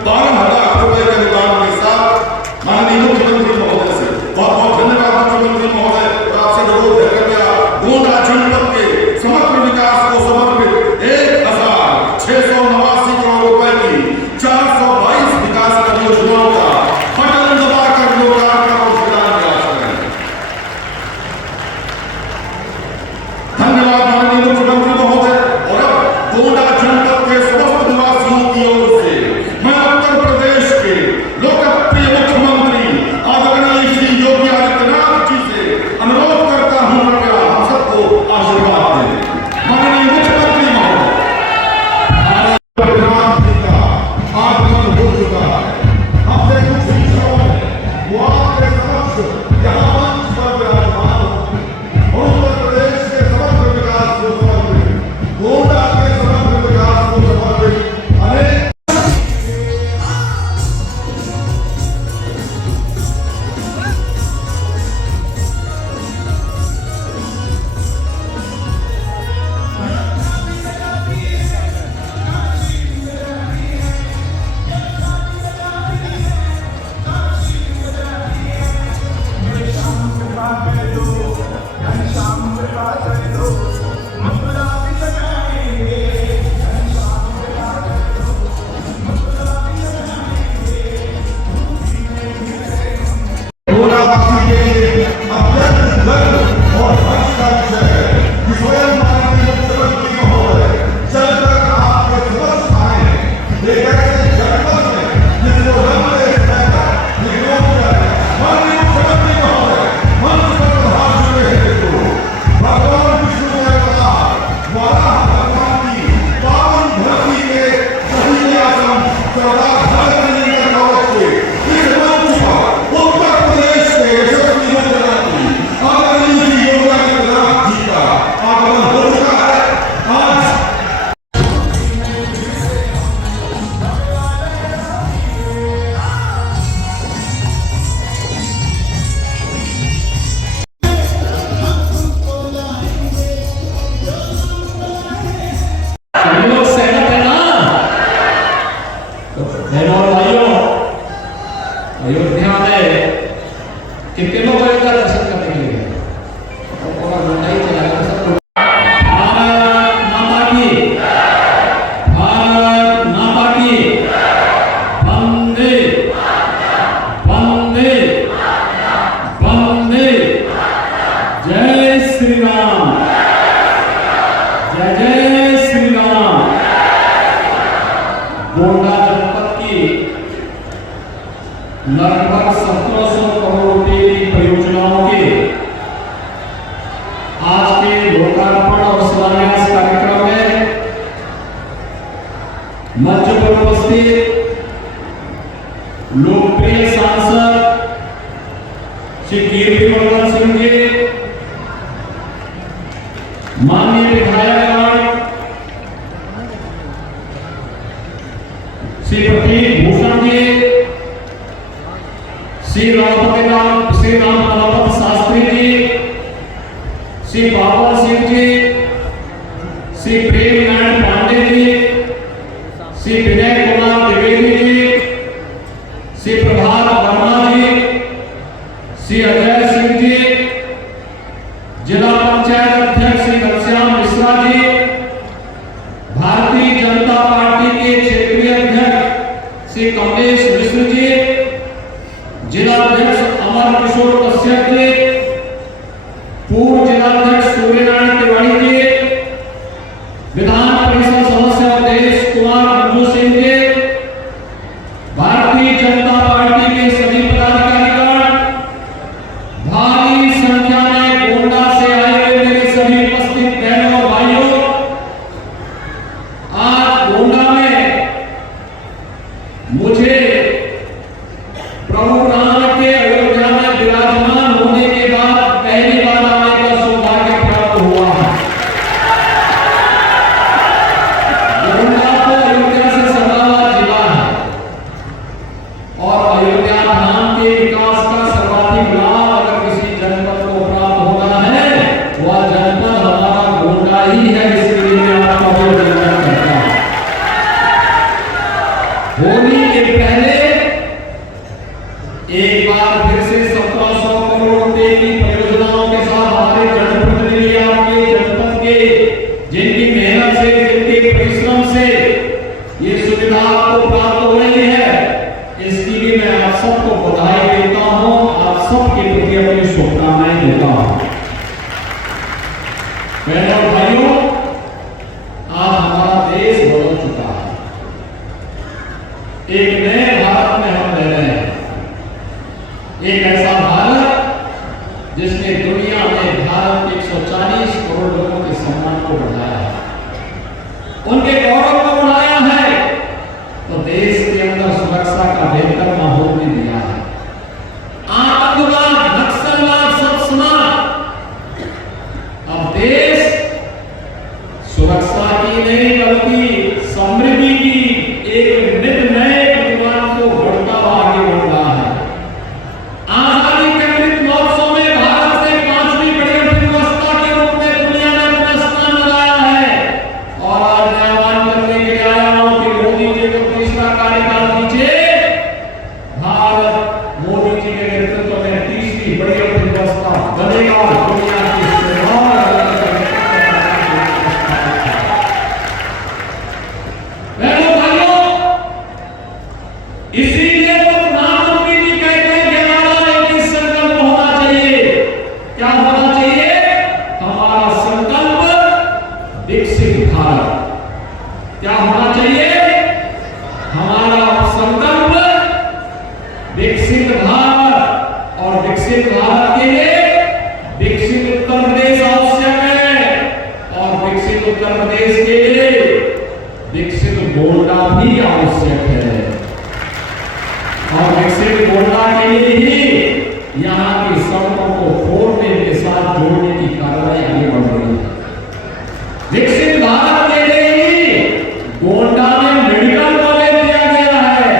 52 लाख रुपए के अनुदान के साथ माननीय मुख्यमंत्री महोदय से बहुत बहुत धन्यवाद मुख्यमंत्री महोदय, और आपसे अनुरोध है कृपया गोंडा जनपद के समग्र विकास को समर्पित 1689 करोड़ रुपए की 422 विकास परियोजनाओं का बटन दबाकर लोकार्पण और शिलान्यास करें। धन्यवाद माननीय मुख्यमंत्री महोदय। और अब गोंडा जनपद के समस्त निवासियों की ओर से मैं उत्तर प्रदेश के लोकप्रिय मुख्यमंत्री आदरणीय श्री योगी आदित्यनाथ जी से अनुरोध करता हूं, कृपया हम सबको आशीर्वाद दें। माननीय मुख्यमंत्री महोदय, आदित्यनाथ जी का आगमन हो चुका है। हमसे कुछ ही क्षणों में वो आपके समक्ष यहाँ मंच पर विराजमान होंगे और उत्तर प्रदेश के समग्र विकास को समर्पित, गोंडा के समग्र विकास को समर्पित अनेक अयोध्या में कितने लोग आए दर्शन करने के लिए, और लड़ाई चलाएगा सबको। भारत माता की, भारत माता की, वंदे वंदे वंदे, जय श्री राम, जय जय श्री राम। गोंडा जनपद की लगभग 1700 करोड़ रुपए की परियोजनाओं के आज के लोकार्पण और शिलान्यास कार्यक्रम में मंच पर उपस्थित लोकप्रिय सांसद श्री कीर्तिवर्धन सिंह जी, माननीय विधायकगण श्री प्रतीक भूषण जी, श्री राम कलावत शास्त्री जी, श्री बाबा सिंह जी, श्री प्रेम नारायण पांडे जी, श्री विनय कुमार द्विवेदी जी, श्री प्रभात वर्मा जी, श्री अजय सिंह जी, जिला पंचायत अध्यक्ष श्री घनश्याम मिश्रा जी, भारतीय जनता पार्टी के क्षेत्रीय अध्यक्ष श्री कमलेश मिश्र जी, जिला अध्यक्ष अमर किशोर कश्यप जी, पूर्व जिलाध्यक्ष सूर्यनारायण तिवारी जी, विधान परिषद सदस्य अवधेश कुमार मंजू सिंह जी, भारतीय जनता पार्टी के सभी पदाधिकारीगण, भारी संख्या में गोंडा से आए हुए मेरे सभी उपस्थित बहनों और भाइयों, आज गोंडा में मुझे प्रभु राम के अयोध्या में विराजमान होने के बाद पहली बार आने का सौभाग्य प्राप्त हुआ है। गोंडा तो अयोध्या से सटा हुआ जिला है और अयोध्या धाम के विकास का सर्वाधिक लाभ अगर किसी जनपद को प्राप्त होना है, वह जनपद हमारा गोंडा ही है। इसके लिए मैं आपका बहुत धन्यवाद करता हूं। होली के एक बार फिर से 1700 करोड़ रुपए की परियोजनाओं के साथ हमारे जनप्रतिनिधि आपके जनपद के जिनकी मेहनत से जिनके परिश्रम से ये सुविधा आपको प्राप्त हो रही है, इसकी भी मैं आप सबको बधाई देता हूं, आप सबके प्रति अपनी शुभकामनाएं देता हूं। बहनों और भाइयों, आज हमारा देश बदल चुका है। एक नए भारत में हम रह रहे हैं, एक ऐसा भारत जिसने दुनिया में भारत के 140 करोड़ लोगों के सम्मान को बढ़ाया है, उनके गौरव को बढ़ाया है, तो देश के अंदर सुरक्षा का बेहतर माहौल भी दिया है। आतंकवाद, नक्सलवाद सब समाप्त। अब देश सुरक्षा की नहीं बल्कि समृद्धि की एक नित नए प्रतिमान को बढ़ता हुआ आगे बढ़ रहा है। आजादी के अमृत महोत्सव में भारत ने 5वीं बड़ी अर्थव्यवस्था के रूप में दुनिया में अपना स्थान लगाया है। और आज मैं आह्वान करने के लिए आया हूं कि मोदी जी को तीसरा कार्यकाल दीजिए। भारत मोदी जी के नेतृत्व में तीसरी बड़ी अर्थव्यवस्था बनेगा और दुनिया की इसीलिए तो प्रधानमंत्री जी कहते हैं कि हमारा एक संकल्प होना चाहिए। क्या होना चाहिए? हमारा संकल्प विकसित भारत। क्या होना चाहिए? हमारा संकल्प विकसित भारत। और विकसित भारत के लिए विकसित उत्तर प्रदेश आवश्यक है, और विकसित उत्तर प्रदेश के लिए विकसित गोंडा भी आवश्यक है। और विकसित गोंडा के लिए ही यहाँ की सड़कों को 4 लेन के साथ जोड़ने की कार्रवाई आगे बढ़ रही है। विकसित भारत के लिए ही गोंडा में मेडिकल कॉलेज दिया गया है।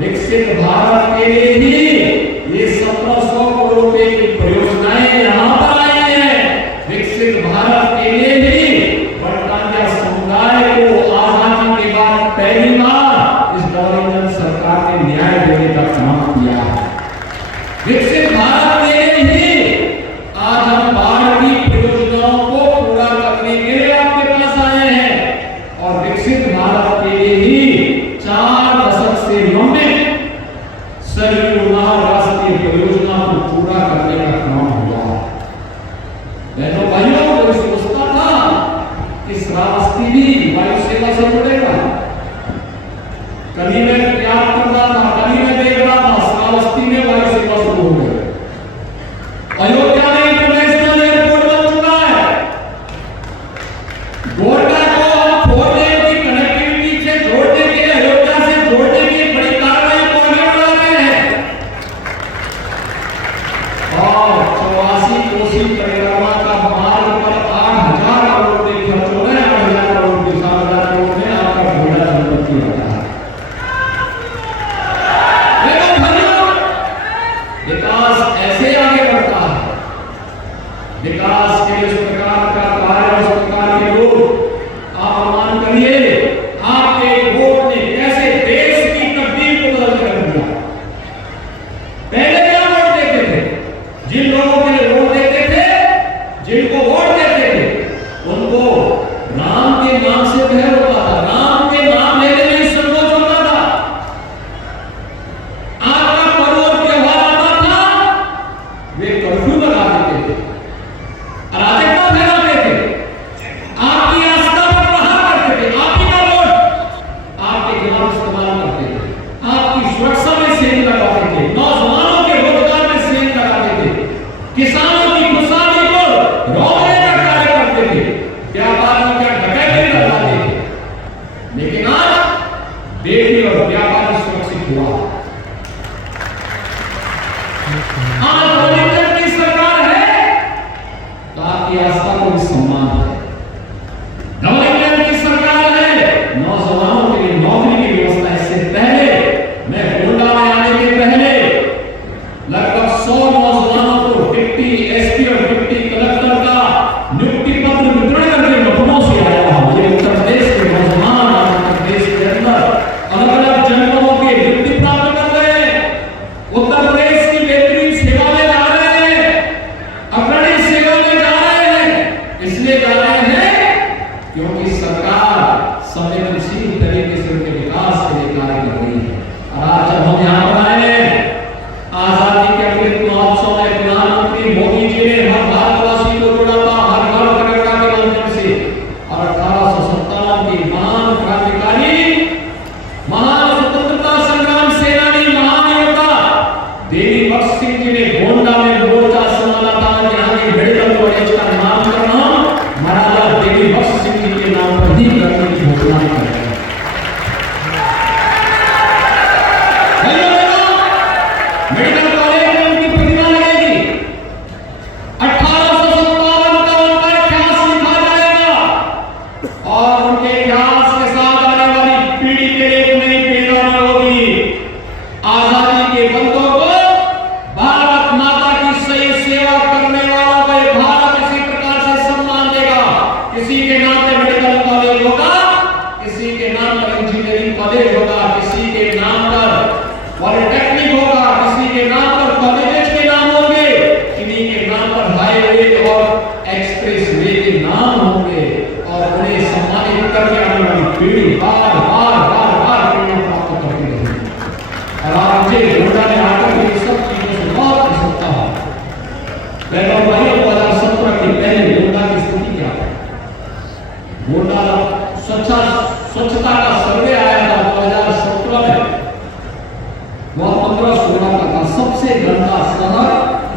विकसित भारत के लिए ही ये 1700 करोड़ रुपए की परियोजनाएं यहाँ पर आई हैं। विकसित भारत के लिए ही बड़कानिया समुदाय को आजादी के बाद पहली बार इस गवर्नमेंट सरकार ने न्याय देने का काम किया है। विकसित भारत के लिए ही आज हम बाढ़ की परियोजनाओं को पूरा करने के लिए आपके पास आए हैं। और विकसित भारत के लिए ही 4 दशक से लंबे सरयू नहर राष्ट्रीय परियोजना को पूरा करने का काम हुआ। बहनों भाइयों, कोई सोचता था कि श्रावस्ती भी वायु सेवा से जुड़ेगा? कभी मैं याद कर रहा था, कभी मैं देख रहा था, श्रावस्ती में वायु सेवा शुरू हो गई। अयोध्या में इंटरनेशनल एयरपोर्ट बन चुका है। गोंडा को अब 4 लेन की कनेक्टिविटी से जोड़ने के लिए, अयोध्या से जोड़ने की बड़ी कार्रवाई को आगे बढ़ा रहे हैं। और मेडिकल कॉलेज में उनकी प्रतिमा लगेगी। 1857 का उनका इतिहास लिखा जाएगा और उनके इतिहास के साथ आने वाली पीढ़ी के लिए एक नई प्रेरणा होगी। आजादी के बंदों को भारत माता की सही सेवा करने वालों को भारत इसी प्रकार से सम्मान देगा। किसी के नाम पे मेडिकल कॉलेज होगा, किसी के नाम पर इंजीनियरिंग कॉलेज होगा, किसी के नाम पर पॉलिटेक्निक होगा, किसी के नाम पर कॉलेज के नाम होंगे, किन्हीं के नाम पर हाईवे और एक्सप्रेस वे के नाम होंगे और उन्हें सम्मानित करके आने वाली पीढ़ी बार बार बार बार प्रेरणा प्राप्त करती रहेगी। और आज मुझे गोंडा में आकर के सब चीजों से बहुत प्रसन्नता है। बहनों भाइयों, 2017 की पहले गोंडा की स्थिति क्या है? गोंडा स्वच्छता का सर्वे आया था 2017 में, वह 15-16 का था। सबसे गंदा शहर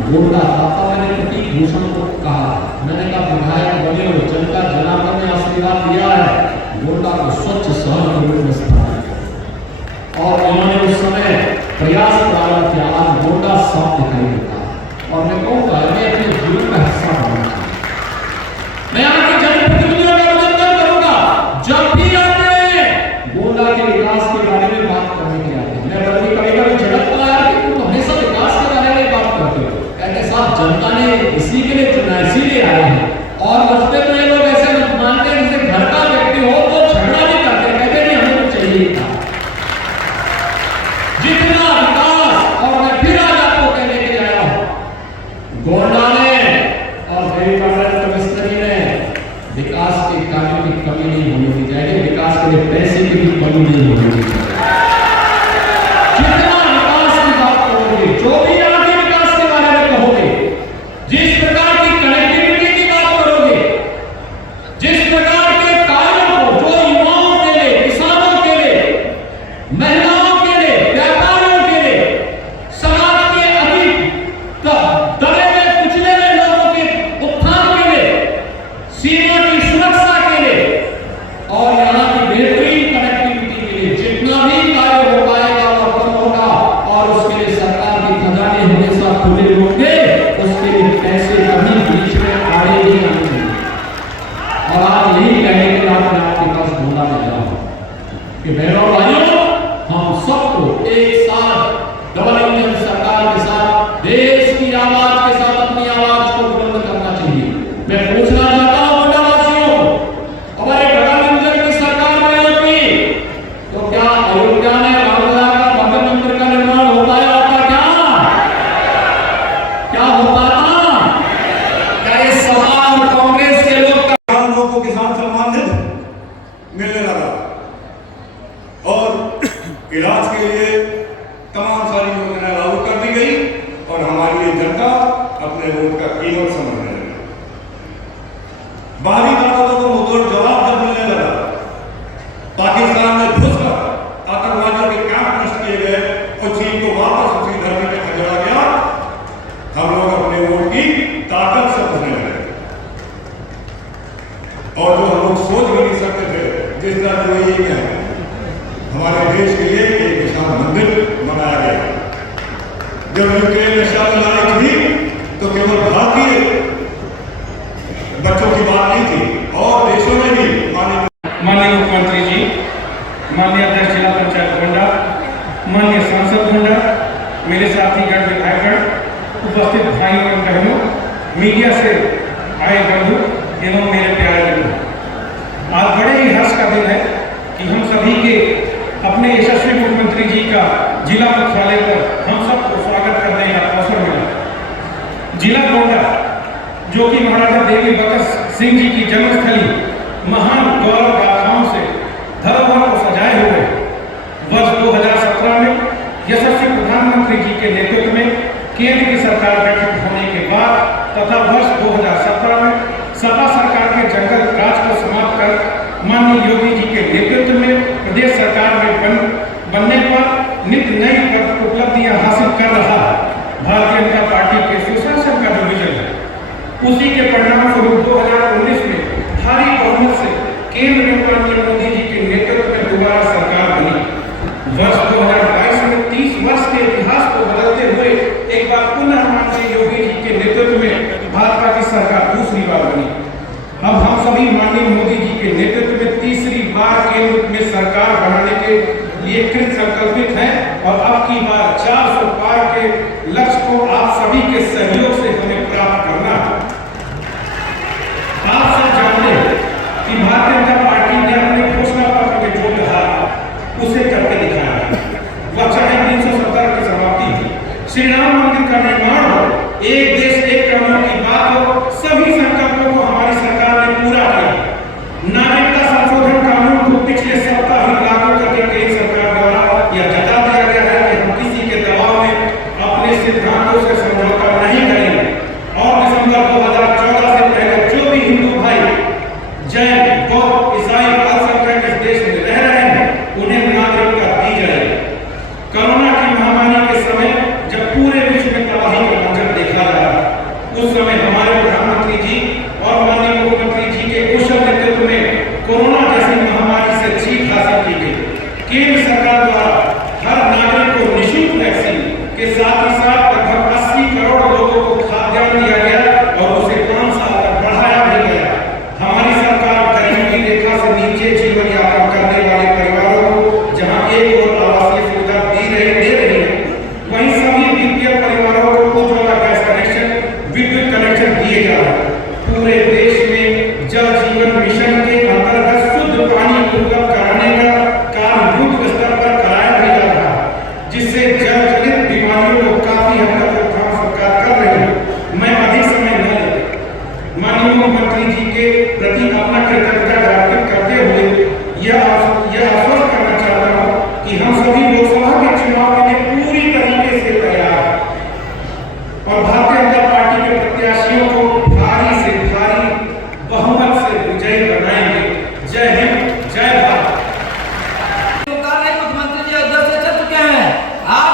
गोंडा था। मैंने प्रतीक भूषण को कहा, मैंने कहा विधायक बने हो, जनता जनार्दन ने आशीर्वाद दिया है, गोंडा को स्वच्छ शहर के रूप में स्थापित और उन्होंने उस समय प्रयास प्रारंभ किया। आज गोंडा साफ दिखाई देता है और मैं कहूँगा मैं अपने जीवन का हिस्सा बनना चाहूँ। मैं आपके जनप्रतिनिधियों का अभिनंदन करूंगा जब भी आते हैं गोंडा के विकास के बारे में बात करने के लिए आते हैं। मैं बल्कि कभी-कभी झड़प लाया कि तुम हमेशा विकास के बारे में बात करते हो। कहते साहब जनता ने इसी के लिए चुना, इसीलिए आए हैं। और बचपन में लोग ऐसे मानते हैं जैसे घर का व्यक्ति हो तो झगड़ा भी करते, कहते नहीं हमें तो चाहिए था जितना विकास। और मैं फिर आज आपको कहने के लिए आया हूं, गोंडा ने और कमिश्नरी ने विकास के कार्यों की कमी नहीं होने दी जाएगी, विकास के लिए पैसे की भी कमी नहीं होने दी जाएगी। जितना विकास की बात करोगे, जो भी आगे विकास के बारे में कहोगे, जिस प्रकार की कनेक्टिविटी की बात करोगे, जिस प्रकार के कार्यों को जो युवाओं के लिए, किसानों के लिए, महिलाओं के लिए, व्यापारियों के लिए, समाज के अधिक दबे हुए कुचले हुए लोगों के उत्थान के लिए, सीमा की सुरक्षा के लिए और यहाँ की बेहतरीन कनेक्टिविटी के लिए जितना भी कार्य हो पाएगा वह कम होगा और उसके लिए सरकार के खजाने हमेशा खुले होंगे। उसके लिए पैसे कभी बीच में आड़े नहीं आएंगे। और आज यही कहने के बाद मैं आपके पास बोलना चाह रहा हूं कि बहनों भाइयों, हम सबको एक साथ डबल इंजन सरकार के साथ, देश की आवाज के साथ अपनी आवाज को बुलंद करना चाहिए। मैं पूछना चाहता हूं गोंडावासियों, हमारे डबल इंजन की सरकार में होती तो क्या अयोध्या में रामलला का भव्य मंदिर का निर्माण हो पाया होता? क्या हो पाता? क्या ये सवाल कांग्रेस के लोग किसानों को किसान सम्मान निधि मिलने लगा और इलाज के लिए तमाम सारी योजनाएं लागू कर दी गई और हमारी ये जनता अपने वोट का कीमत समझने लगी। बाहरी ताकतों को मुंहतोड़ जवाब जब मिलने लगा, पाकिस्तान में घुसकर आतंकवादियों के कैंप नष्ट किए गए और चीन को वापस उसी धरती पर खदेड़ा गया, हम लोग अपने वोट की ताकत समझने लगे। और जो हम लोग सोच भी नहीं सकते थे, जिस तरह यूएई में हमारे देश के लिए एक विशाल मंदिर बनाया गया। जब यूक्रेन में शर्त लड़ाई थी तो केवल भारतीय बच्चों की बात नहीं थी और देशों में भी माननीय मुख्यमंत्री जी, माननीय अध्यक्ष जिला पंचायत गोंडा, माननीय सांसद गोंडा, मेरे साथी गण विधायकगण, उपस्थित भाइयों एवं बहनों, मीडिया से आए बंधु एवं मेरे प्यारे बंधु, आज बड़े ही हर्ष का दिन है कि हम सभी के अपने यशस्वी मुख्यमंत्री जी का जिला मुख्यालय पर हम सबको स्वागत करने का अवसर मिला। जिला गोंडा जो कि महाराजा देवी बकस सिंह जी की जन्मस्थली महान गौरव गाथाओं से धरोहर को सजाए हुए वर्ष 2017 में यशस्वी प्रधानमंत्री जी के नेतृत्व में केंद्र की सरकार गठित होने के बाद तथा वर्ष 2017 में सपा सरकार के जंगल राज को समाप्त कर माननीय योगी जी के नेतृत्व में प्रदेश सरकार में बनने पर नित नई उपलब्धियां हासिल कर रहा भारतीय जनता पार्टी के सुशासन का जो विजन है, उसी के परिणाम स्वरूप 2019 में भारी बहुमत से केंद्र में माननीय मोदी जी के नेतृत्व में दोबारा सरकार बनी। वर्ष 2022 में 30 वर्ष के इतिहास को बदलते हुए श्री राम मंदिर का निर्माण हो, एक देश एक कानून की बात हो, सभी संकल्पों को हमारी सरकार ने पूरा किया। नागरिकता संशोधन कानून को पिछले सप्ताह ही लागू करके केंद्र सरकार द्वारा यह जता दिया गया है कि हम किसी के दबाव में अपने सिद्धांतों से समझौता नहीं करेंगे और दिसंबर 2014 से पहले जो भी हिंदू भाई जैन, बौद्ध, ईसाई, अल्पसंख्यक इस देश में रह रहे हैं उन्हें नागरिकता दी जाएगी। कोरोना की महामारी के समय जब पूरे विश्व में तबाही का मंजर देखा जा रहा उस समय हमारे प्रधानमंत्री जी और माननीय मुख्यमंत्री जी के कुशल नेतृत्व में कोरोना जैसी महामारी से जीत हासिल की गई। केंद्र सरकार द्वारा हर नागरिक को निःशुल्क वैक्सीन के साथ ही साथ लगभग 80 करोड़ लोगों को खाद्यान्न दिया गया और उसे 5 साल तक बढ़ाया भी गया। हमारी सरकार गरीबी रेखा से नीचे जीवन यापन करने वाले परिवारों को जहां एक और आवासीय सुविधा दे रही है, वहीं सभी बीपीएल परिवारों को उज्ज्वला गैस कनेक्शन, विद्युत कनेक्शन दिए जा रहे हैं। पूरे देश में जल जीवन मिशन के अंतर्गत शुद्ध पानी उपलब्ध कराने का कार्य युद्ध स्तर पर कराया भी जा रहा है, जिससे जल जनित बीमारियों को काफी हद तक रोकथाम सरकार कर रही है। मैं अधिक समय न लेकर माननीय मुख्यमंत्री जी के प्रति अपना कृतज्ञता ज्ञापित करते हुए यह आश्वस्त करना चाहता हूं कि हम सभी लोकसभा के चुनाव के लिए पूरी तरीके से तैयार हैं और भारतीय जनता पार्टी के प्रत्याशियों को भारी से भारी बहुमत से विजयी बनाएंगे। जय हिंद, जय भारत। मुख्यमंत्री जी अध्यक्ष से चल चुके हैं। आप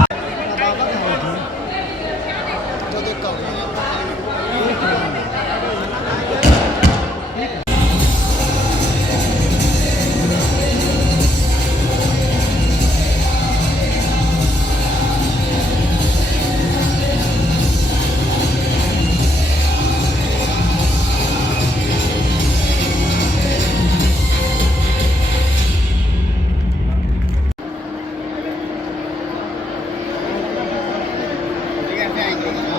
Thank you.